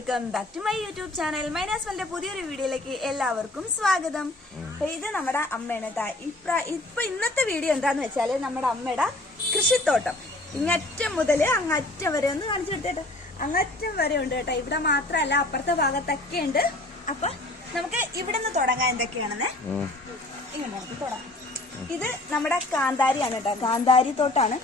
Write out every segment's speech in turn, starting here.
Welcome back to my YouTube channel. മൈനാസ്മലിന്റെ പുതിയൊരു വീഡിയോയിലേക്ക് എല്ലാവർക്കും സ്വാഗതം. ഇത് നമ്മുടെ അമ്മയാണ് കേട്ടാ. ഇന്നത്തെ വീഡിയോ എന്താന്ന് വെച്ചാല് നമ്മുടെ അമ്മയുടെ കൃഷിത്തോട്ടം ഇങ്ങറ്റം മുതല് അങ്ങറ്റം വരെ ഒന്ന് കാണിച്ചു കൊടുത്തേട്ടോ. അങ്ങറ്റം വരെ ഉണ്ട് കേട്ടോ. ഇവിടെ മാത്രല്ല അപ്പുറത്തെ ഭാഗത്തൊക്കെ ഉണ്ട്. അപ്പൊ നമുക്ക് ഇവിടെ നിന്ന് തുടങ്ങാൻ എന്തൊക്കെയാണെന്നേ. ഇങ്ങനെ നമുക്ക് തുടങ്ങാം. ഇത് നമ്മുടെ കാന്താരിയാണ് കേട്ടോ. കാന്താരി തോട്ടാണ്.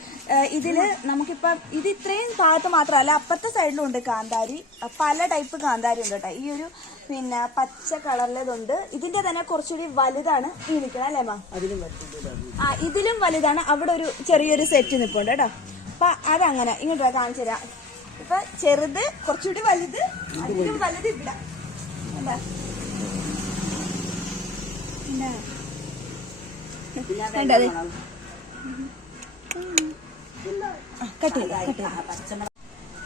ഇതില് നമുക്കിപ്പം ഇത് ഇത്രയും ഭാഗത്ത് മാത്രമല്ല അപ്പുറത്തെ സൈഡിലും ഉണ്ട് കാന്താരി. പല ടൈപ്പ് കാന്താരി ഉണ്ട് കേട്ടോ. ഈ ഒരു പിന്നെ പച്ച കളറിലതുണ്ട്. ഇതിന്റെ തന്നെ കുറച്ചുകൂടി വലുതാണ് ഈ നിൽക്കണം അല്ലേ മാ? ഇതിലും വലുതാണ്. അവിടെ ഒരു ചെറിയൊരു സെറ്റ് നിൽപ്പുണ്ട് കേട്ടോ. അപ്പൊ അതങ്ങനെ ഇങ്ങോട്ട് കാണിച്ചു തരാം. ഇപ്പൊ ചെറുത്, കുറച്ചുകൂടി വലുത്, അതിലും വലുത് ഇവിടെ എന്താ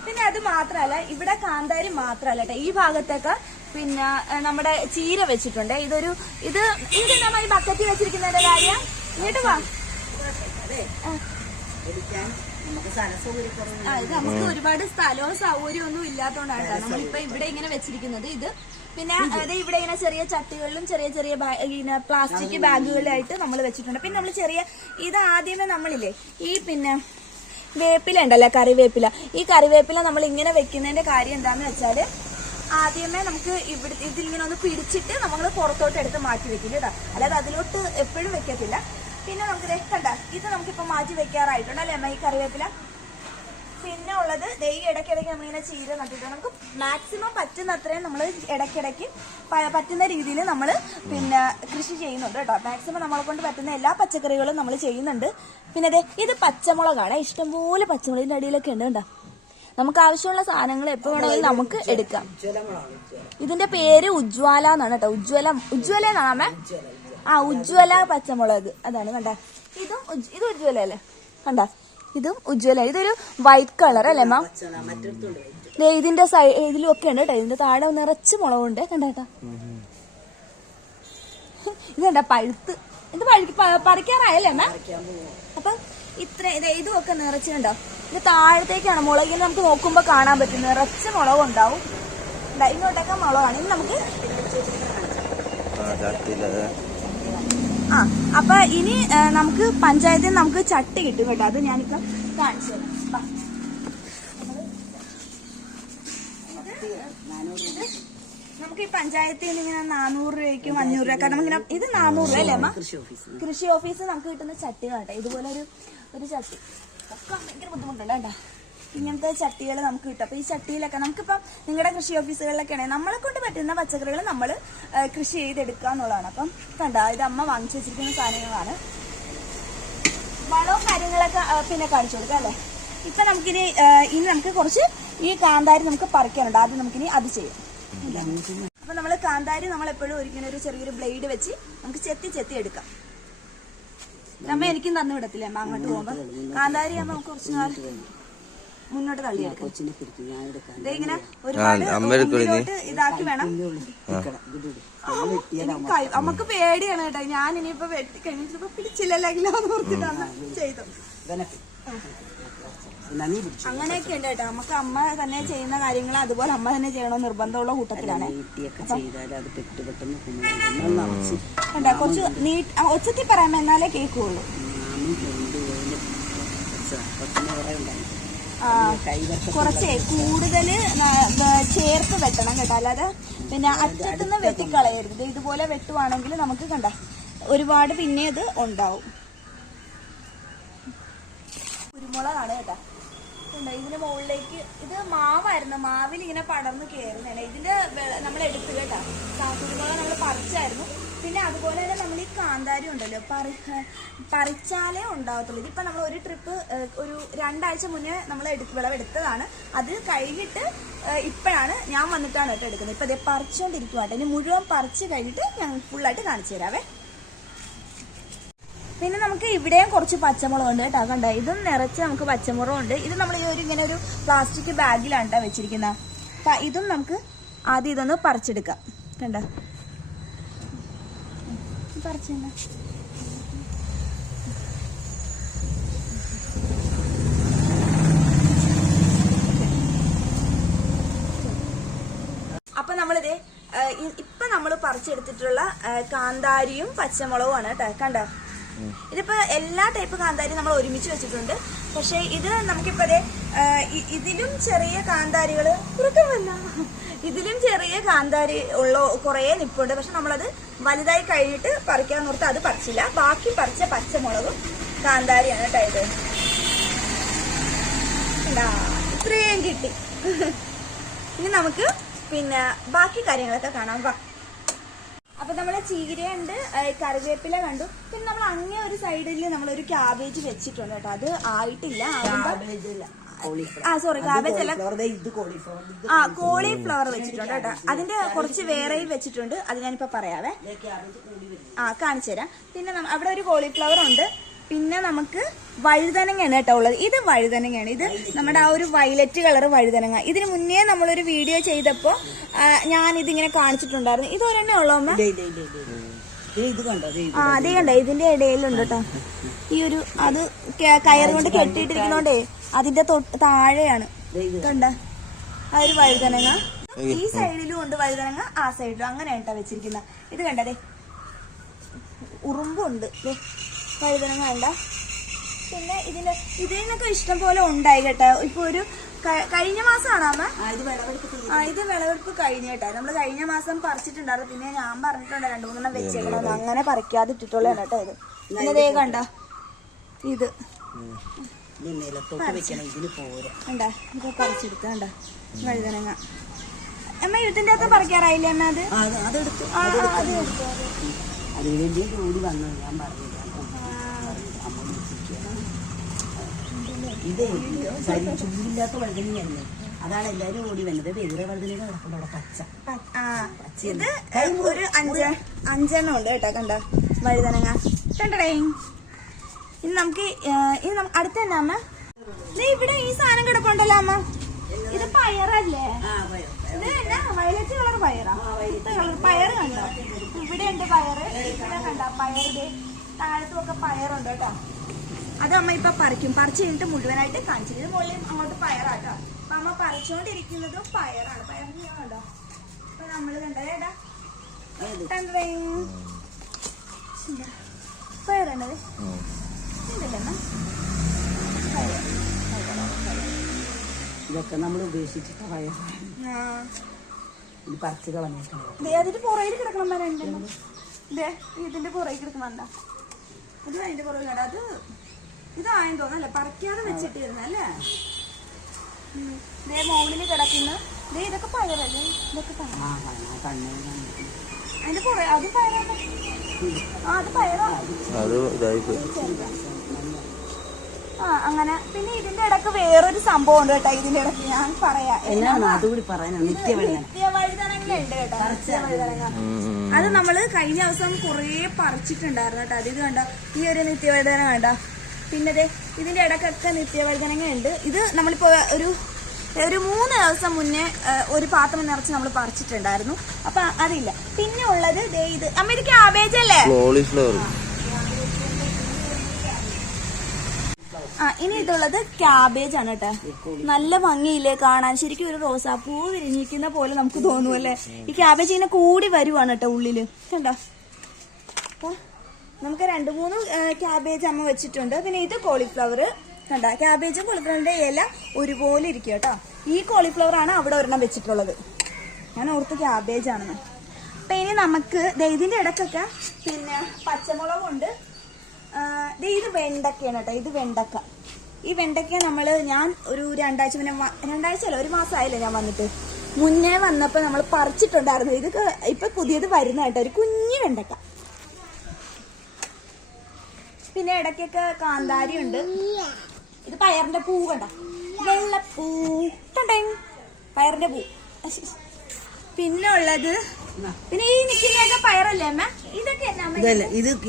പിന്നെ അത് മാത്രല്ല ഇവിടെ കാന്താരി മാത്രല്ല കേട്ടോ. ഈ ഭാഗത്തൊക്കെ പിന്നെ നമ്മുടെ ചീര വെച്ചിട്ടുണ്ട്. ഇത് നമ്മ ഈ ബക്കറ്റിൽ വെച്ചിരിക്കുന്നതിന്റെ കാര്യം ഇങ്ങോട്ട് വാ. ഇത് നമുക്ക് ഒരുപാട് സ്ഥലവും സൗകര്യവും ഒന്നും ഇല്ലാത്തതുകൊണ്ടാണ് നമ്മളിപ്പോ ഇവിടെ ഇങ്ങനെ വെച്ചിരിക്കുന്നത്. ഇത് പിന്നെ അത് ഇവിടെ ഇങ്ങനെ ചെറിയ ചട്ടികളിലും ചെറിയ ചെറിയ ഇങ്ങനെ പ്ലാസ്റ്റിക് ബാഗുകളിലായിട്ട് നമ്മൾ വെച്ചിട്ടുണ്ട്. പിന്നെ നമ്മൾ ഇത് ആദ്യമേ നമ്മളില്ലേ ഈ പിന്നെ വേപ്പില ഉണ്ടല്ലോ, കറിവേപ്പില. ഈ കറിവേപ്പില നമ്മൾ ഇങ്ങനെ വെക്കുന്നതിന്റെ കാര്യം എന്താന്ന് വെച്ചാല് ആദ്യമേ നമുക്ക് ഇതിലിങ്ങനെ ഒന്ന് പിടിച്ചിട്ട് നമ്മൾ പുറത്തോട്ട് എടുത്ത് മാറ്റി വെക്കില്ല കേട്ടോ. അല്ലാതെ അതിലോട്ട് എപ്പോഴും വെക്കത്തില്ല. പിന്നെ നമുക്ക് കണ്ട ഇത് നമുക്കിപ്പോ മാറ്റി വെക്കാറായിട്ടുണ്ട് അല്ലേ അമ്മ ഈ കറിവേപ്പില. പിന്നെ ഉള്ളത് ഈ ഇടയ്ക്കിടയ്ക്ക് നമ്മളിങ്ങനെ ചീര നട്ടിട്ട് നമുക്ക് മാക്സിമം പറ്റുന്ന അത്രയും നമ്മൾ ഇടയ്ക്കിടയ്ക്ക് പറ്റുന്ന രീതിയിൽ നമ്മൾ പിന്നെ കൃഷി ചെയ്യുന്നുണ്ട് കേട്ടോ. മാക്സിമം നമ്മളെ കൊണ്ട് പറ്റുന്ന എല്ലാ പച്ചക്കറികളും നമ്മൾ ചെയ്യുന്നുണ്ട്. പിന്നെ ഇത് പച്ചമുളകാണ്. ഇഷ്ടംപോലെ പച്ചമുളക് ഇതിന്റെ അടിയിലൊക്കെ ഉണ്ട് കേട്ടോ. നമുക്ക് ആവശ്യമുള്ള സാധനങ്ങൾ എപ്പോൾ വേണമെങ്കിലും നമുക്ക് എടുക്കാം. ഇതിന്റെ പേര് ഉജ്വാല എന്നാണ് കേട്ടോ. ഉജ്വല എന്നാണ് അമ്മ. ഉജ്വല പച്ചമുളക് അതാണ് കണ്ട. ഇത് ഉജ്വല അല്ലേ കണ്ട. ഇതും ഉജ്വല. ഇതൊരു വൈറ്റ് കളർ അല്ലേ മാം? ഇതിന്റെ ഇതിലും ഒക്കെ ഉണ്ട് കേട്ടോ. ഇതിന്റെ താഴെ നിറച്ച് മുളകുണ്ട് കണ്ടേട്ടാ. ഇത് കണ്ട പഴുത്ത്. ഇത് പറിക്കാറായല്ലേ മാം? അപ്പൊ ഇതും ഒക്കെ നിറച്ച് കണ്ടോ. ഇത് താഴത്തേക്കാണ് മുളകിന് നമുക്ക് നോക്കുമ്പോ കാണാൻ പറ്റും. നിറച്ച് മുളക് ഉണ്ടാവും. ഇങ്ങോട്ടൊക്കെ മുളകാണ്. ഇനി നമുക്ക് അപ്പൊ ഇനി നമുക്ക് പഞ്ചായത്തിൽ നിന്ന് നമുക്ക് ചട്ടി കിട്ടും കേട്ടോ. അത് ഞാനിപ്പോ കാണിച്ചു തരാം. നമുക്ക് ഈ പഞ്ചായത്തിൽ നിന്ന് ഇങ്ങനെ 400 രൂപയ്ക്കും 500 രൂപ നമുക്കിങ്ങനെ ഇത് 400 രൂപ അല്ലേ അമ്മ? കൃഷി ഓഫീസിൽ നമുക്ക് കിട്ടുന്ന ചട്ടികൾ കേട്ടോ. ഇതുപോലെ ഒരു ചട്ടി ഒക്കെ ഭയങ്കര ബുദ്ധിമുട്ടുണ്ട് കേട്ടോ. ഇങ്ങനത്തെ ചട്ടികൾ നമുക്ക് കിട്ടും. അപ്പൊ ഈ ചട്ടിയിലൊക്കെ നമുക്കിപ്പം നിങ്ങളുടെ കൃഷി ഓഫീസുകളിലൊക്കെ ആണെങ്കിൽ നമ്മളെ കൊണ്ട് പറ്റുന്ന പച്ചക്കറികൾ നമ്മൾ കൃഷി ചെയ്തെടുക്കുക എന്നുള്ളതാണ്. അപ്പം കണ്ട ഇത് അമ്മ വാങ്ങിച്ചു വെച്ചിരിക്കുന്ന സാധനങ്ങളാണ്. വളവും കാര്യങ്ങളൊക്കെ പിന്നെ കാണിച്ചു കൊടുക്കാം അല്ലെ. ഇപ്പൊ നമുക്കിനി നമുക്ക് കുറച്ച് ഈ കാന്താരി നമുക്ക് പറിക്കാനുണ്ട്. ആദ്യം നമുക്കിനി അത് ചെയ്യാം. അപ്പൊ നമ്മള് കാന്താരി നമ്മളെപ്പോഴും ഇങ്ങനെ ഒരു ചെറിയൊരു ബ്ലേഡ് വെച്ച് നമുക്ക് ചെത്തി എടുക്കാം. അമ്മ എനിക്കും തന്നു വിടത്തില്ലേ അമ്മ അങ്ങോട്ട് പോകുമ്പോ? കാന്താരി ആകുമ്പോ നമുക്ക് കുറച്ച് നാൾ മുന്നോട്ട് തള്ളിയെടുക്കാം. ഇങ്ങനെ ഒരുപാട് ഇതാക്കി വേണം. നമുക്ക് പേടിയാണ് കേട്ടോ. ഞാൻ ഇനിയിപ്പോ വെട്ടി കഴിഞ്ഞിട്ട് പിടിച്ചില്ലല്ലോ ഓർത്തിട്ടാണ് ചെയ്തു. അങ്ങനെയൊക്കെ ഉണ്ട് കേട്ടോ. നമുക്ക് അമ്മ തന്നെ ചെയ്യുന്ന കാര്യങ്ങൾ അതുപോലെ അമ്മ തന്നെ ചെയ്യണമെന്ന് നിർബന്ധമുള്ള കൂട്ടത്തിലാണ്. കണ്ടോ കുറച്ച് ഒച്ചത്തിൽ പറയാൻ എന്നാലേ കേൾക്കുള്ളൂ. കുറച്ചേ കൂടുതല് ചേർത്ത് വെട്ടണം കേട്ടോ. അല്ലാതെ പിന്നെ അറ്റത്തുനിന്ന് വെട്ടിക്കളയരുത്. ഇതുപോലെ വെട്ടുവാണെങ്കിൽ നമുക്ക് കണ്ട ഒരുപാട് പിന്നെ അത് ഉണ്ടാവും. കുരുമുളകാണ് കേട്ടോ. ഇതിന്റെ മുകളിലേക്ക് ഇത് മാവായിരുന്നു. മാവിൽ ഇങ്ങനെ പടർന്ന് കയറുന്നതല്ലേ. ഇതിന്റെ നമ്മൾ എടുത്തു കേട്ടോ. കുരുമുളക് നമ്മൾ പറിച്ചായിരുന്നു. പിന്നെ അതുപോലെ തന്നെ നമ്മൾ ഈ കാന്താരി ഉണ്ടല്ലോ പറിച്ചാലേ ഉണ്ടാകത്തുള്ളൂ. ഇതിപ്പോ നമ്മൾ ഒരു ട്രിപ്പ് ഒരു 2 ആഴ്ച മുന്നേ നമ്മൾ വിളവെടുത്തതാണ്. അത് കഴിഞ്ഞിട്ട് ഇപ്പോഴാണ് ഞാൻ വന്നിട്ടാണ് കേട്ടോ എടുക്കുന്നത്. ഇപ്പൊ ഇതേ പറിച്ചുകൊണ്ടിരിക്കുവാട്ടെ. ഇനി മുഴുവൻ പറിച്ച് കഴിഞ്ഞിട്ട് ഞാൻ ഫുള്ളായിട്ട് കാണിച്ചു തരാവേ. പിന്നെ നമുക്ക് ഇവിടെയും കുറച്ച് പച്ചമുളകുണ്ട് കേട്ടോ. കണ്ട ഇതും നിറച്ച് നമുക്ക് പച്ചമുളകുണ്ട്. ഇത് നമ്മൾ ഈ ഇങ്ങനെ ഒരു പ്ലാസ്റ്റിക് ബാഗിലാണ് കേട്ടോ വെച്ചിരിക്കുന്നത്. അപ്പൊ ഇതും നമുക്ക് ആദ്യം ഇതൊന്ന് പറിച്ചെടുക്കാം. കണ്ട പറിച്ചു ഇപ്പൊ നമ്മൾ പറിച്ചെടുത്തിട്ടുള്ള കാന്താരിയും പച്ചമുളകും ആണ് കേട്ടോ. കണ്ടോ, ഇതിപ്പോ എല്ലാ ടൈപ്പ് കാന്താരി നമ്മൾ ഒരുമിച്ച് വെച്ചിട്ടുണ്ട്. പക്ഷെ ഇത് നമുക്കിപ്പോ ഇതിലും ചെറിയ കാന്താരികള് ഇതിലും ചെറിയ കാന്താരി ഉള്ള കുറെ നിപ്പുണ്ട്. പക്ഷെ നമ്മളത് വലുതായി കഴിഞ്ഞിട്ട് പറിക്കാൻ നിർത്തി അത് പറിച്ചില്ല. ബാക്കി പറിച്ച പച്ചമുളകും കാന്താരിയാണ് കേട്ടോ. ഇത് ഇത്രയും കിട്ടി. ഇനി നമുക്ക് പിന്നെ ബാക്കി കാര്യങ്ങളൊക്കെ കാണാം. വാ. അപ്പൊ നമ്മള് ചീരയുണ്ട്, കറിവേപ്പില കണ്ടു. പിന്നെ നമ്മൾ അങ്ങേ ഒരു സൈഡിൽ നമ്മളൊരു ക്യാബേജ് വെച്ചിട്ടുണ്ട് കേട്ടോ. അത് ആയിട്ടില്ല. സോറി, ക്യാബേജ് അല്ല, കോളിഫ്ലവർ വെച്ചിട്ടുണ്ട് കേട്ടോ. അതിന്റെ കുറച്ച് വേറെയും വെച്ചിട്ടുണ്ട്. അത് ഞാനിപ്പോ പറയാവേ. കാണിച്ചു തരാം. പിന്നെ അവിടെ ഒരു കോളിഫ്ലവർ ഉണ്ട്. പിന്നെ നമുക്ക് വഴുതനങ്ങയാണ് കേട്ടോ ഉള്ളത്. ഇത് വഴുതനങ്ങയാണ്. ഇത് നമ്മുടെ ആ ഒരു വയലറ്റ് കളർ വഴുതനങ്ങ. ഇതിന് മുന്നേ നമ്മളൊരു വീഡിയോ ചെയ്തപ്പോ ഞാൻ ഇതിങ്ങനെ കാണിച്ചിട്ടുണ്ടായിരുന്നു. ഇത് ഒരെണ്ണേ ഉള്ളൂ അമ്മ. അതേ കണ്ടോ, ഇതിന്റെ ഇടയിലുണ്ട് കേട്ടോ. ഈ ഒരു അത് കയറ് കൊണ്ട് കെട്ടിയിട്ടിരിക്കുന്നോണ്ടേ അതിന്റെ താഴെയാണ് കണ്ട ആ ഒരു വഴുതനങ്ങ. ഈ സൈഡിലും ഉണ്ട് വഴുതനങ്ങ, ആ സൈഡിലും. അങ്ങനെയാണ് കേട്ടോ വെച്ചിരിക്കുന്ന. ഇത് കണ്ടതേ ഉറുമ്പുണ്ട് വഴുതനങ്ങ കണ്ട. പിന്നെ ഇതിനൊക്കെ ഇഷ്ടം പോലെ ഉണ്ടായി കേട്ടോ. ഇപ്പൊ ഒരു കഴിഞ്ഞ മാസമാണോ അമ്മ? ഇത് വിളവെടുപ്പ് കഴിഞ്ഞ കേട്ടോ. നമ്മള് കഴിഞ്ഞ മാസം പറിച്ചിട്ടുണ്ടായിരുന്നു. പിന്നെ ഞാൻ പറഞ്ഞിട്ടുണ്ട് 2-3 വെച്ചേക്കണമെന്ന്. അങ്ങനെ പറിക്കാതെ ഇട്ടിട്ടുള്ളതാണ് കേട്ടോ ഇത്. പിന്നെ ദേ കണ്ട ഇത് കണ്ട, ഇത് പറിച്ചെടുത്ത കണ്ട വഴുതനങ്ങ. അമ്മ ഇതിന്റെ അകത്ത് പറിക്കാറായില്ലേ അമ്മ? അത് എടുത്തു. ഇത് ചൂടില്ലാത്ത വഴുതനയല്ലേ, അതാണ് എല്ലാരും ഓടി വന്നത്. വേറെ വഴുതനയുടെ കിടപ്പുണ്ട് പച്ച. ഇത് ഒരു 5 ഉണ്ട് കേട്ടോ. കണ്ട വഴുതനങ്ങ കണ്ടേ. ഇനി നമുക്ക് അടുത്ത തന്നെ അമ്മ ഇവിടെ ഈ സാധനം കിടപ്പുണ്ടല്ലോ അമ്മ. ഇത് പയറല്ലേ? ഇത് എന്നാ വയലറ്റ് കളർ പയറാ. പയറ് കണ്ടോ? ഇവിടെ ഉണ്ട് പയറ്. ഇവിടെ കണ്ട പയറ്. താഴത്തുമൊക്കെ പയറുണ്ട് കേട്ടോ. അത് അമ്മ ഇപ്പൊ പറിക്കും. പറിച്ചു കഴിഞ്ഞിട്ട് മുഴുവനായിട്ട് കാണിച്ചു. ഇത് മുകളിൽ അങ്ങോട്ട് പയറാട്ടോ. അപ്പൊ അമ്മ പറിച്ചുകൊണ്ടിരിക്കുന്നതും പയറാണ്. പയറിന് കണ്ടോ ഇപ്പൊ നമ്മള് കണ്ടതേടാ പയറുണ്ടത് ഇതല്ലേ ഇതൊക്കെ നമ്മൾ ഉപേക്ഷിച്ചിട്ട് പറിച്ചു കളഞ്ഞിട്ടുണ്ട്. അതിന്റെ പുറകിൽ കിടക്കണം. രണ്ടെണ്ണം ഇതിന്റെ പുറകിൽ കിടക്കണണ്ട. ഇത് അതിന്റെ പുറകിൽ കണ്ട. അത് ഇതായെന്ന് തോന്നല്ലേ, പറിക്കാതെ വെച്ചിട്ടിരുന്നല്ലേ. മോളില് കിടക്കുന്ന ഇതൊക്കെ പയറല്ലേ? ഇതൊക്കെ അതിന്റെ പുറകെ അത് പയറാണ്. അത് പയറാണ്. അങ്ങനെ. പിന്നെ ഇതിന്റെ ഇടക്ക് വേറൊരു സംഭവം ഉണ്ട് കേട്ടോ. ഇതിന്റെ ഇടക്ക് ഞാൻ പറയാം. നിത്യവഴുതനങ്ങ ഉണ്ട് കേട്ടോ. നിത്യവഴുതനങ്ങ അത് നമ്മള് കഴിഞ്ഞ ദിവസം കുറേ പറിച്ചിട്ടുണ്ടായിരുന്നു കേട്ടോ. അത് കണ്ട ഈ ഒരു നിത്യവഴുതനങ്ങ കണ്ട. പിന്നെ ഇതിന്റെ ഇടക്കൊക്കെ നിത്യവഴുതനങ്ങ ഉണ്ട്. ഇത് നമ്മളിപ്പോ ഒരു 3 ദിവസം മുന്നേ ഒരു പാത്രം നിറച്ച് നമ്മൾ പറിച്ചിട്ടുണ്ടായിരുന്നു. അപ്പൊ അതില്ല. പിന്നെ ഉള്ളത് ഇത് അമ്മ, ഇത് ക്യാബേജ് അല്ലേ? ഇനി ഇതുള്ളത് ക്യാബേജ് ആണ് കേട്ടോ. നല്ല ഭംഗിയില്ലേ കാണാൻ? ശരിക്കും ഒരു റോസാപ്പൂ വിരിഞ്ഞിരിക്കുന്ന പോലെ നമുക്ക് തോന്നുമല്ലേ? ഈ ക്യാബേജ് ഇങ്ങനെ കൂടി വരുവാണ് കേട്ടോ ഉള്ളില്. കണ്ടോ? അപ്പൊ നമുക്ക് 2-3 ക്യാബേജ് അമ്മ വെച്ചിട്ടുണ്ട്. പിന്നെ ഇത് കോളിഫ്ലവർ കണ്ട. ക്യാബേജും കോളിഫ്ലവറിന്റെ ഇല ഒരുപോലെ ഇരിക്കും കേട്ടോ. ഈ കോളിഫ്ലവർ ആണ് അവിടെ ഒരെണ്ണം വെച്ചിട്ടുള്ളത്. ഞാൻ ഓർത്ത് ക്യാബേജ് ആണെന്ന്. അപ്പൊ ഇനി നമുക്ക് ഇതിന്റെ ഇടക്കൊക്കെ പിന്നെ പച്ചമുളകുണ്ട്. ഇത് വെണ്ടക്കയാണ് കേട്ടോ. ഇത് വെണ്ടക്ക. ഈ വെണ്ടക്ക ഞാൻ ഒരു 2 ആഴ്ച മുന്നേ, 2 ആഴ്ചയല്ല 1 മാസമായില്ലേ ഞാൻ വന്നിട്ട്. മുന്നേ വന്നപ്പോ നമ്മൾ പറിച്ചിട്ടുണ്ടായിരുന്നു. ഇത് ഇപ്പൊ പുതിയത് വരുന്ന കേട്ടോ. ഒരു കുഞ്ഞു വെണ്ടക്ക. പിന്നെ ഇടയ്ക്കൊക്കെ കാന്താരി ഉണ്ട്. ഇത് പയറിന്റെ പൂ കണ്ട, വെള്ളപ്പൂ. പയറിന്റെ പൂ. പിന്നെ ഉള്ളത് പിന്നെ ഈ നിൽക്കുന്നതൊക്കെ പയറല്ലേ അമ്മ? ഇതൊക്കെ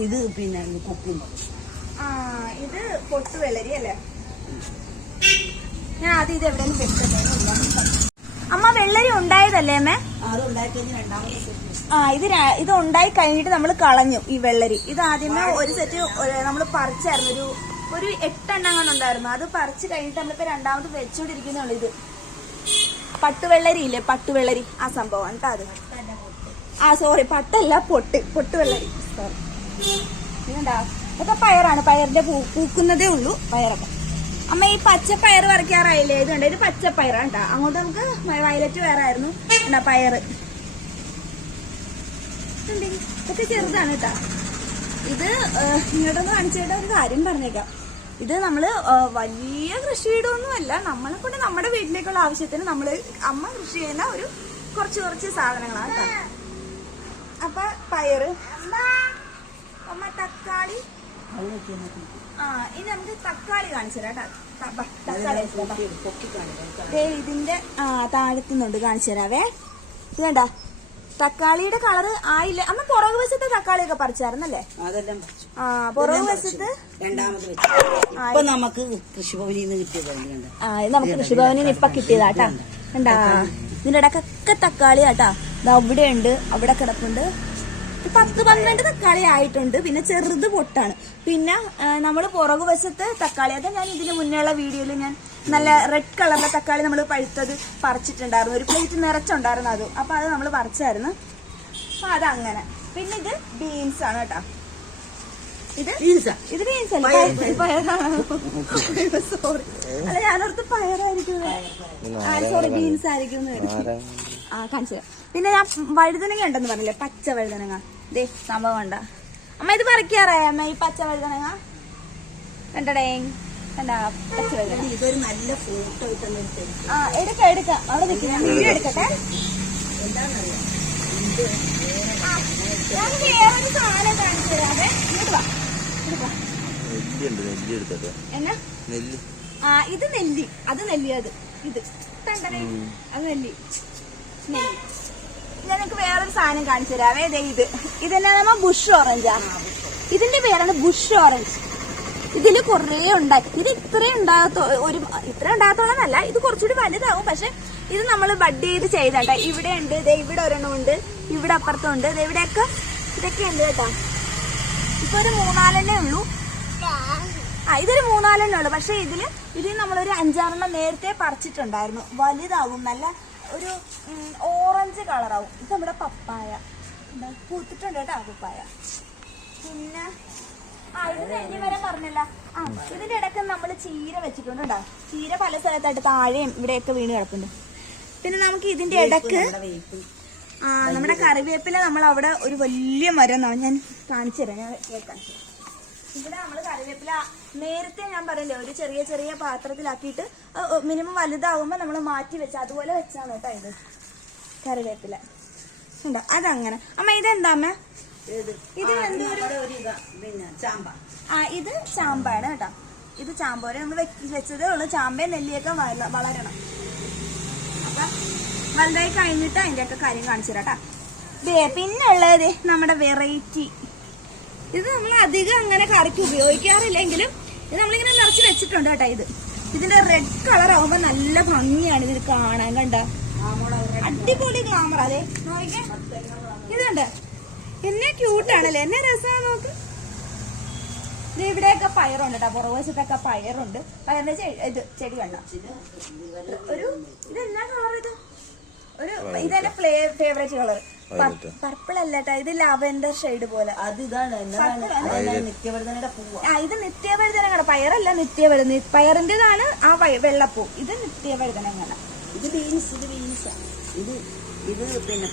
ഇത് പിന്നെ ഇത് പൊട്ടുവെള്ളരി അല്ലേ? ഞാൻ ആദ്യം ഇത് എവിടെയും വെച്ചിട്ടില്ല അമ്മ. വെള്ളരി ഉണ്ടായതല്ലേ അമ്മ? ഇത് ഉണ്ടായി കഴിഞ്ഞിട്ട് നമ്മൾ കളഞ്ഞു ഈ വെള്ളരി. ഇത് ആദ്യമേ ഒരു സെറ്റ് നമ്മൾ പറിച്ചായിരുന്നു. ഒരു 8 എണ്ണം ഉണ്ടായിരുന്നു. അത് പറിച്ചു കഴിഞ്ഞിട്ട് നമ്മളിപ്പോ രണ്ടാമത് വെച്ചോണ്ടിരിക്കുന്നുള്ളൂ. ഇത് പട്ടുവെള്ളരി ഇല്ലേ? പട്ടുവെള്ളരി ആ സംഭവമാണ് കേട്ടോ. അത് സോറി, പട്ടല്ല, പൊട്ട് വെള്ളരി. സോറി. ഇതുണ്ടാ, ഇതൊക്കെ പയറാണ്. പയറിന്റെ പൂക്കുന്നതേ ഉള്ളൂ പയറൊക്കെ. അമ്മ ഈ പച്ചപ്പയർ പറിക്കാറായില്ലേ? ഇതുണ്ട്, ഇത് പച്ചപ്പയറാണ് കേട്ടോ. അങ്ങോട്ട് നമുക്ക് വയലറ്റ് വേറെ ആയിരുന്നു. എന്താ പയറ് ഇതൊക്കെ ചെറുതാണ് കേട്ടോ. ഇത് ഇങ്ങോട്ടൊന്ന് കാണിച്ചിട്ട് ഒരു കാര്യം പറഞ്ഞേക്കാം. ഇത് നമ്മള് വലിയ കൃഷിയിടമൊന്നുമല്ല, നമ്മളെ കൊണ്ട് നമ്മുടെ വീട്ടിലേക്കുള്ള ആവശ്യത്തിന് നമ്മള് അമ്മ കൃഷി ചെയ്യുന്ന ഒരു കുറച്ച് സാധനങ്ങളാണ് കേട്ടോ. അപ്പൊ പയറ്, അമ്മ തക്കാളി. ഇനി നമുക്ക് തക്കാളി കാണിച്ചു തരാം. തക്കാളി ഇതിന്റെ താഴത്തുന്നുണ്ട്, കാണിച്ചു തരാവേ. ഇത് കണ്ട, തക്കാളിയുടെ കളറ് ആയില്ല. അമ്മ പുറകു വശത്തെ തക്കാളിയൊക്കെ പറിച്ചായിരുന്നല്ലേ? പുറകു വശത്ത് നമുക്ക് കൃഷിഭവനിൽ നിന്ന് കിട്ടിയത്. നമുക്ക് കൃഷിഭവനിൽ നിന്ന് ഇപ്പൊ കിട്ടിയതാട്ടാ. കണ്ടാ, ഇതിന്റെ ഇടക്കൊക്കെ തക്കാളി ആട്ടാ. ഇത് അവിടെ ഉണ്ട്, അവിടെ കിടപ്പുണ്ട്. 10-12 തക്കാളി ആയിട്ടുണ്ട്. പിന്നെ ചെറുത് പൊട്ടാണ്. പിന്നെ നമ്മള് പുറകു വശത്ത് തക്കാളി, അത് ഞാൻ ഇതിന് മുന്നേയുള്ള വീഡിയോയിൽ ഞാൻ നല്ല റെഡ് കളറിലെ തക്കാളി നമ്മൾ പഴുത്തത് പറിച്ചിട്ടുണ്ടായിരുന്നു. ഒരു പ്ലേറ്റ് നിറച്ചുണ്ടായിരുന്നു അത്. അപ്പൊ അത് നമ്മൾ പറിച്ചായിരുന്നു. അപ്പൊ അതങ്ങനെ. പിന്നെ ഇത് ബീൻസ് ആണ് കേട്ടോ. ഇത് ബീൻസ് അല്ല, പയറാണ്. സോറി, അല്ല ഞാനോർത്ത് പയറായിരിക്കും. സോറി, ബീൻസ് ആയിരിക്കും. കാണിച്ചു തരാം. പിന്നെ ഞാൻ വഴുതനങ്ങ ഉണ്ടെന്ന് പറഞ്ഞില്ലേ, പച്ച വഴുതനങ്ങ. ദേ സംഭവം കണ്ട അമ്മ, ഇത് പറിക്കാറായ അമ്മ ഈ പച്ച വഴുതനങ്ങ? കണ്ടടേ, കണ്ടാ പച്ച വഴുതനങ്ങ. ഇതൊരു നല്ല ഫോട്ടോ എടുക്കാം. അവിടെ നിൽക്കും, ഞാൻ വീഡിയോ എടുക്കട്ടെ. ഞാൻ വേറൊരു സാധനം കാണിച്ചു തരാവേ. ഇങ്ങോട്ട് വാ. എന്നാ? ഇത് നെല്ലി. അത് നെല്ലി. ഇത് കണ്ടടേ, അത് നെല്ലി. ഞാൻ നിങ്ങൾക്ക് വേറൊരു സാധനം കാണിച്ചു തരാവേ. ഇതെന്നാ നമ്മ ബുഷ് ഓറഞ്ചാ. ഇതിന്റെ പേരാണ് ബുഷ് ഓറഞ്ച്. ഇതില് കുറേ ഉണ്ടായി. ഇത് ഇത്രയും ഉണ്ടാകത്തോളന്നല്ല, ഇത് കുറച്ചുകൂടി വലുതാവും. പക്ഷെ ഇത് നമ്മൾ ബഡ് ചെയ്ത് ചെയ്തേട്ടാ. ഇവിടെ ഉണ്ട്, ഇവിടെ ഒരെണ്ണം ഉണ്ട്, ഇവിടെ അപ്പുറത്തുണ്ട്, ഇതൊക്കെ ഉണ്ട് കേട്ടാ. ഇപ്പൊ ഒരു 3-4 ഉള്ളൂ. ഇതൊരു 4 ഉള്ളൂ. പക്ഷെ ഇതിൽ നമ്മളൊരു 5-6 നേരത്തെ പറിച്ചിട്ടുണ്ടായിരുന്നു. വലുതാവും, നല്ല ഒരു ഓറഞ്ച് കളറാവും. ഇത് നമ്മുടെ പപ്പായ പൂത്തിട്ടുണ്ട് കേട്ടോ, പപ്പായ. പിന്നെ ഇത് ഇനി വരെ പറഞ്ഞില്ല. ഇതിന്റെ ഇടയ്ക്ക് നമ്മൾ ചീര വെച്ചിട്ടുണ്ട് കേട്ടോ. ചീര പല സ്ഥലത്തായിട്ട് താഴെയും ഇവിടെയൊക്കെ വീണ് കിടപ്പുണ്ട്. പിന്നെ നമുക്ക് ഇതിന്റെ ഇടക്ക് നമ്മുടെ കറിവേപ്പില നമ്മൾ അവിടെ ഒരു വലിയ മരം ഞാൻ കാണിച്ചു തരാം. ഞാൻ കേൾക്കാം. ഇവിടെ നമ്മള് കറിവേപ്പില നേരത്തെ ഞാൻ പറയല്ലേ, ഒരു ചെറിയ പാത്രത്തിലാക്കിയിട്ട് മിനിമം വലുതാവുമ്പോ നമ്മൾ മാറ്റി വെച്ച അതുപോലെ വെച്ചാണ് കേട്ടോ ഇത് കറിവേപ്പില. ഉണ്ടോ? അതങ്ങനെ. അമ്മ ഇതെന്താ അമ്മ? ഇത് ഇത് ചാമ്പാണ് കേട്ടോ. ഇത് ചാമ്പോരെ ഒന്ന് വെച്ചതേ ഉള്ളു. ചാമ്പയും നെല്ലിയൊക്കെ വളരണം. അപ്പൊ വലുതായി കഴിഞ്ഞിട്ട് അതിന്റെ ഒക്കെ കാര്യം കാണിച്ചു തരാം കേട്ടോ. പിന്നെ ഉള്ളത് നമ്മുടെ വെറൈറ്റി. ഇത് നമ്മൾ അധികം അങ്ങനെ കറിക്ക് ഉപയോഗിക്കാറില്ലെങ്കിലും ഇത് നമ്മളിങ്ങനെ നിറച്ച് വെച്ചിട്ടുണ്ട് കേട്ടോ. ഇതിന്റെ റെഡ് കളർ ആവുമ്പോ നല്ല ഭംഗിയാണ് ഇതിന് കാണാൻ. കണ്ട, അടിപൊളി ഗ്ലാമർ. അതെ നോക്കിക്കേ, ഇതുണ്ട്. എന്നെ ക്യൂട്ടാണല്ലേ, എന്നെ രസമാണ്. നോക്ക്, ഇവിടെയൊക്കെ പയറുണ്ട് കേട്ടോ. പുറകുവശത്തൊക്കെ പയറുണ്ട്. പയറിന്റെ ചെടി കണ്ട. ഇതെന്നാ കളർ? ഇതെന്റെ ഫേവറേറ്റ് കളർ പർപ്പിൾ അല്ല കേട്ടോ. ഇത് ലാവെൻഡർ ഷെയ്ഡ് പോലെ. നിത്യവഴുതനയുടെ പൂവ്. ഇത് നിത്യവഴുതനങ്ങ. പയറല്ല, നിത്യവഴുതന. പയറിന്റേതാണ് ആ വെള്ളപ്പൂ. ഇത് നിത്യവഴുതനങ്ങ. ഇത് ബീൻസ്. ഇത് പിന്നെ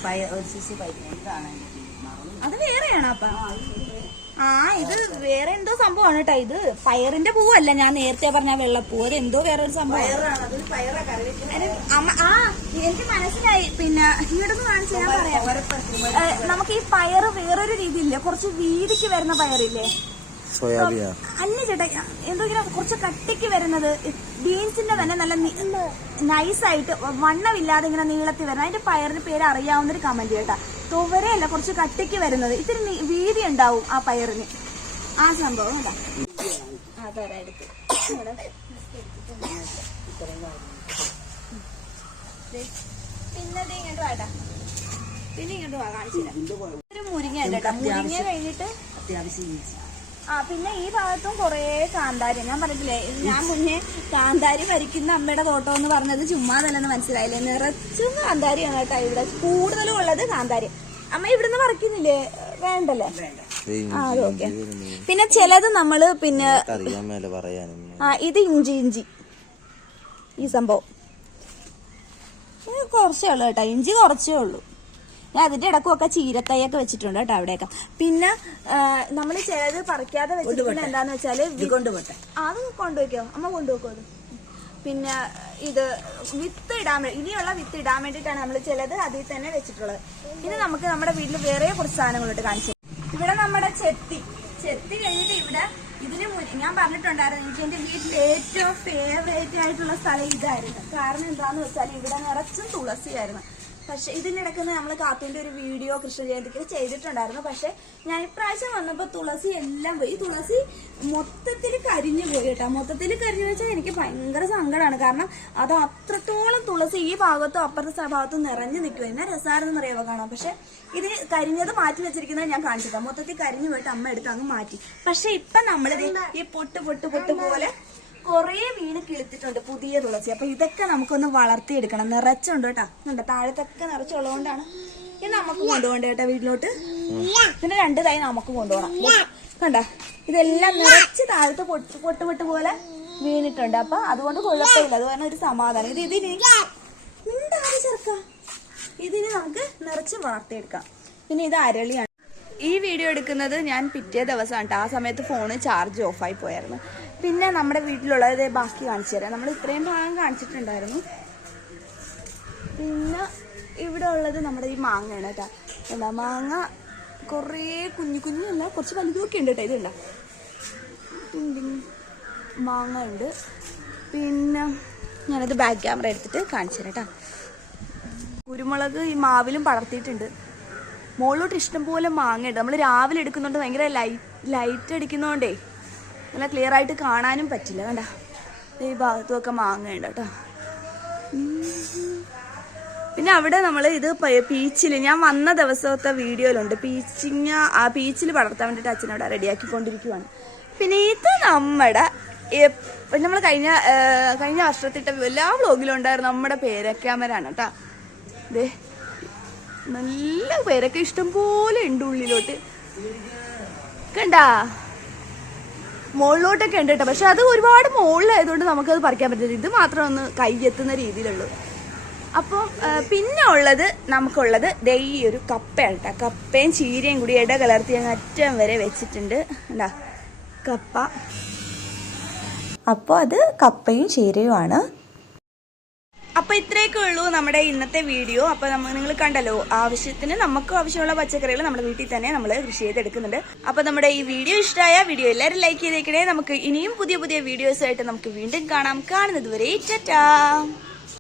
അത് വേറെയാണോ അപ്പ? ഇത് വേറെ എന്തോ സംഭവമാണ് കേട്ടോ. ഇത് പയറിന്റെ പൂവല്ല, ഞാൻ നേരത്തെ പറഞ്ഞ വെള്ളപ്പൂ. അത് എന്തോ വേറൊരു സംഭവം. എനിക്ക് മനസ്സിലായി. പിന്നെ ഇങ്ങോട്ടൊന്ന് കാണിച്ചു ഞാൻ പറയാം. നമുക്ക് ഈ പയറ് വേറൊരു രീതിയില്ലേ, കുറച്ച് വീതിക്ക് വരുന്ന പയറില്ലേ? അല്ല ചേട്ടാ, എന്തോ ഇങ്ങനെ കുറച്ച് കട്ടിക്ക് വരുന്നത്. ബീൻസിന്റെ തന്നെ നല്ല നൈസായിട്ട് വണ്ണമില്ലാതെ ഇങ്ങനെ നീളത്തിൽ വരുന്നത്. അതിന്റെ പയറിന്റെ പേര് അറിയാവുന്നൊരു കമന്റ് കേട്ടാ. തുവരയല്ല, കുറച്ച് കട്ടിക്ക് വരുന്നത്. ഇത്തിരി വീതി ഉണ്ടാവും ആ പയറിന്. ആ സംഭവം കേട്ടാ. അതോരെടുത്ത് പിന്നെ ഇങ്ങോട്ട് വേട്ടാ. പിന്നെ ഇങ്ങോട്ട് വാ, കാണിച്ചില്ല. ഒരു മുരിങ്ങ ഉണ്ട് കേട്ടോ. മുരിങ്ങ കഴിഞ്ഞിട്ട് അത്യാവശ്യം. പിന്നെ ഈ ഭാഗത്തും കൊറേ കാന്താരി. ഞാൻ പറഞ്ഞില്ലേ, ഞാൻ മുന്നേ കാന്താരി ഭരിക്കുന്ന അമ്മയുടെ തോട്ടം എന്ന് പറഞ്ഞത് ചുമ്മാതല്ലെന്ന് മനസ്സിലായില്ലേ. നിറച്ചും കാന്താരിയാണ് കേട്ടോ ഇവിടെ. കൂടുതലും ഉള്ളത് കാന്താരി. അമ്മ ഇവിടുന്ന് പറിക്കുന്നില്ലേ? വേണ്ടല്ലേ? വേണ്ട. അത് ഓക്കെ. പിന്നെ ചിലത് നമ്മള് പിന്നെ ഇത് ഇഞ്ചി ഈ സംഭവം കുറച്ചേ ഉള്ളു കേട്ടോ. ഇഞ്ചി കുറച്ചേ ഉള്ളൂ. ഞാൻ അതിന്റെ ഇടക്കൊക്കെ ചീരത്തൈയൊക്കെ വെച്ചിട്ടുണ്ട് കേട്ടോ അവിടെയൊക്കെ. പിന്നെ നമ്മൾ ചിലത് പറിക്കാതെ വെച്ചിട്ട് എന്താന്ന് വെച്ചാല് അത് കൊണ്ടുവയ്ക്കോ അമ്മ, കൊണ്ടുവെക്കോ അത്. പിന്നെ ഇത് വിത്ത് ഇടാൻ ഇനിയുള്ള വിത്ത് ഇടാൻ വേണ്ടിയിട്ടാണ് നമ്മൾ ചിലത് അതിൽ തന്നെ വെച്ചിട്ടുള്ളത്. ഇനി നമുക്ക് നമ്മുടെ വീട്ടിൽ വേറെ കുറച്ച് സാധനങ്ങളോട്ട് കാണിച്ചു. ഇവിടെ നമ്മുടെ ചെത്തി കഴിഞ്ഞിട്ട് ഇവിടെ ഇതിന് ഞാൻ പറഞ്ഞിട്ടുണ്ടായിരുന്നു എനിക്ക് എന്റെ വീട്ടിൽ ഏറ്റവും ഫേവറേറ്റ് ആയിട്ടുള്ള സ്ഥലം ഇതായിരുന്നു. കാരണം എന്താന്ന് വെച്ചാൽ ഇവിടെ നിറച്ചും തുളസിയായിരുന്നു. പക്ഷെ ഇതിനിടയ്ക്ക് നമ്മൾ കാത്തൂന്റെ ഒരു വീഡിയോ കൃഷ്ണ ജയന്തിക്ക് ചെയ്തിട്ടുണ്ടായിരുന്നു. പക്ഷെ ഞാൻ ഇപ്രാവശ്യം വന്നപ്പോ തുളസി എല്ലാം പോയി. ഈ തുളസി മൊത്തത്തിൽ കരിഞ്ഞു പോയി കേട്ടോ. മൊത്തത്തിൽ കരിഞ്ഞു വെച്ചാൽ എനിക്ക് ഭയങ്കര സങ്കടമാണ്. കാരണം അത് അത്രത്തോളം തുളസി ഈ ഭാഗത്തും അപ്പുറത്തെ ഭാഗത്തും നിറഞ്ഞു നിൽക്കുക. എന്നാ രസമാണെന്ന് അറിയാവോ കാണാം. പക്ഷെ ഇത് കരിഞ്ഞത് മാറ്റി വെച്ചിരിക്കുന്നത് ഞാൻ കാണിച്ചതാ. മൊത്തത്തിൽ കരിഞ്ഞു പോയിട്ട് അമ്മ എടുത്ത് അങ്ങ് മാറ്റി. പക്ഷെ ഇപ്പൊ നമ്മളിത് ഈ പൊട്ട് പോലെ കൊറേ വീണ് കിളിത്തിട്ടുണ്ട് പുതിയ തുളസി. അപ്പൊ ഇതൊക്കെ നമുക്കൊന്ന് വളർത്തിയെടുക്കണം. നിറച്ചുണ്ട് കേട്ടോ. ഉണ്ട് താഴത്തൊക്കെ നിറച്ചുള്ളതുകൊണ്ടാണ് ഇത് നമുക്ക് കൊണ്ടുപോകണ്ട കേട്ടോ വീട്ടിലോട്ട്. പിന്നെ 2 തൈ നമുക്ക് കൊണ്ടുപോകണം. കണ്ട ഇതെല്ലാം നിറച്ച് താഴത്ത് പൊട്ട് പോലെ വീണിട്ടുണ്ട്. അപ്പൊ അതുകൊണ്ട് കുഴപ്പമില്ല. അത് പറഞ്ഞ ഒരു സമാധാനം. ഇതിന് നമുക്ക് നിറച്ച് വളർത്തിയെടുക്കാം. പിന്നെ ഇത് അരളിയാണ്. ഈ വീഡിയോ എടുക്കുന്നത് ഞാൻ പിറ്റേ ദിവസമാണ്. ആ സമയത്ത് ഫോണ് ചാർജ് ഓഫായി പോയായിരുന്നു. പിന്നെ നമ്മുടെ വീട്ടിലുള്ളത് ബാക്കി കാണിച്ചു തരാം. നമ്മൾ ഇത്രയും ഭാഗം കാണിച്ചിട്ടുണ്ടായിരുന്നു. പിന്നെ ഇവിടെ ഉള്ളത് നമ്മുടെ ഈ മാങ്ങയാണ് കേട്ടോ. എന്താ മാങ്ങ കുറേ കുഞ്ഞല്ല, കുറച്ച് വലുതൊക്കെ ഉണ്ട് കേട്ടോ. ഇതുണ്ട മാങ്ങ ഉണ്ട്. പിന്നെ ഞാനത് ബാക്ക് ക്യാമറ എടുത്തിട്ട് കാണിച്ചു തരാം കേട്ടോ. കുരുമുളക് ഈ മാവിലും പടർത്തിയിട്ടുണ്ട്. മുകളിലോട്ട് ഇഷ്ടംപോലെ മാങ്ങയുണ്ട്. നമ്മൾ രാവിലെ എടുക്കുന്നുണ്ട്. ഭയങ്കര ലൈറ്റ് അടിക്കുന്നതുകൊണ്ടേ നല്ല ക്ലിയർ ആയിട്ട് കാണാനും പറ്റില്ല. കണ്ട ഈ ഭാഗത്തുമൊക്കെ മാങ്ങയുണ്ട് കേട്ടോ. പിന്നെ അവിടെ നമ്മൾ ഇത് പീച്ചിൽ ഞാൻ വന്ന ദിവസത്തെ വീഡിയോയിലുണ്ട്. പീച്ചിൽ പടർത്താൻ വേണ്ടിയിട്ട് അച്ഛൻ അവിടെ റെഡിയാക്കിക്കൊണ്ടിരിക്കുവാണ്. പിന്നെ ഇത് നമ്മൾ കഴിഞ്ഞ വർഷത്തിട്ട എല്ലാ വ്ലോഗിലും ഉണ്ടായിരുന്നു നമ്മുടെ പേരക്കാമരാണ് കേട്ടോ. ഇതേ നല്ല പേരൊക്കെ ഇഷ്ടം പോലെ ഉണ്ട് ഉള്ളിലോട്ട്. കണ്ടാ മുകളിലോട്ടൊക്കെ ഉണ്ട് കേട്ടോ. പക്ഷെ അത് ഒരുപാട് മുകളിലായതുകൊണ്ട് നമുക്കത് പറിക്കാൻ പറ്റില്ല. ഇത് മാത്രം ഒന്ന് കൈയെത്തുന്ന രീതിയിലുള്ളൂ. അപ്പം പിന്നെ ഉള്ളത് നമുക്കുള്ളത് ഈ ഒരു കപ്പയാണ് കേട്ടോ. കപ്പയും ചീരയും കൂടി ഇട കലർത്തി അങ്ങ് അറ്റം വരെ വെച്ചിട്ടുണ്ട്. എന്താ കപ്പ. അപ്പോൾ അത് കപ്പയും ചീരയുമാണ്. അപ്പൊ ഇത്രയൊക്കെ ഉള്ളൂ നമ്മുടെ ഇന്നത്തെ വീഡിയോ. അപ്പൊ നിങ്ങൾ കണ്ടല്ലോ, നമുക്ക് ആവശ്യമുള്ള പച്ചക്കറികൾ നമ്മുടെ വീട്ടിൽ തന്നെ നമ്മൾ കൃഷി ചെയ്തെടുക്കുന്നുണ്ട്. അപ്പൊ നമ്മുടെ ഈ വീഡിയോ ഇഷ്ടമായ വീഡിയോ എല്ലാവരും ലൈക്ക് ചെയ്തേക്കണേ. നമുക്ക് ഇനിയും പുതിയ വീഡിയോസ് ആയിട്ട് നമുക്ക് വീണ്ടും കാണാം. കാണുന്നത് വരെ ടാറ്റാ.